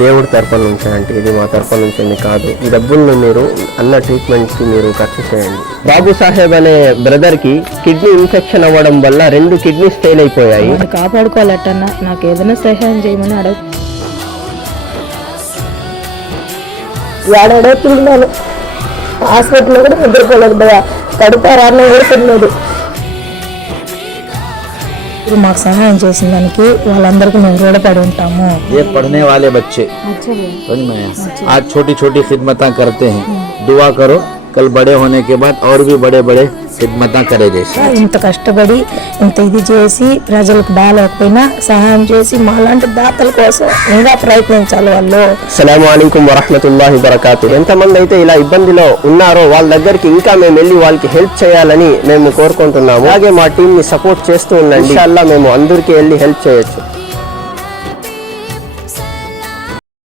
దేవుడి తరఫున నుంచి అంటే ఇది మా తరఫున నుంచి కాదు. ఈ డబ్బులను మీరు అన్న ట్రీట్మెంట్కి మీరు ఖర్చు చేయండి. బాబు సాహెబ్ అనే బ్రదర్కి కిడ్నీ ఇన్ఫెక్షన్ అవ్వడం వల్ల 2 కిడ్నీస్ ఫెయిల్ అయిపోయాయి. కాపాడుకోవాలట్టన్నా నాకు ఏదైనా సహాయం చేయమని ఏడాడుతున్నాను. హాస్పిటల్లో కూడా నిద్రపోలేదు భయ, కడుపారాన్ని ఏడుతున్నది. మాకు సహాయం చేసిన దానికి వాళ్ళందరికీ మేము రుణపడి ఉంటాము. ये पढ़ने वाले बच्चे समझ में आज छोटी छोटी खिदमतें करते हैं. दुआ करो कल बड़े होने के बाद और भी बड़े बड़े खिदमतें करे देश. ఇంత కష్టపడి ఇంత ఇది చేసి ప్రజలకు బాగాలేకపోయినా సహాయం చేసి మాలాంటి దాతల కోసం ఇంకా ప్రయత్నించాలి వాళ్ళు. అస్సలాము అలైకుం వరహ్మతుల్లాహి వబరకాతుహు. ఎంతమంది అయితే ఇలా ఇబ్బందిలో ఉన్నారో వాళ్ళ దగ్గరికి ఇంకా మేము వెళ్ళి వాళ్ళకి హెల్ప్ చేయాలని మేము కోరుకుంటున్నాము. అలాగే మా టీం ని సపోర్ట్ చేస్తూ ఉండండి. ఇన్షాల్లా మేము అందరికీ వెళ్ళి హెల్ప్ చేయొచ్చు.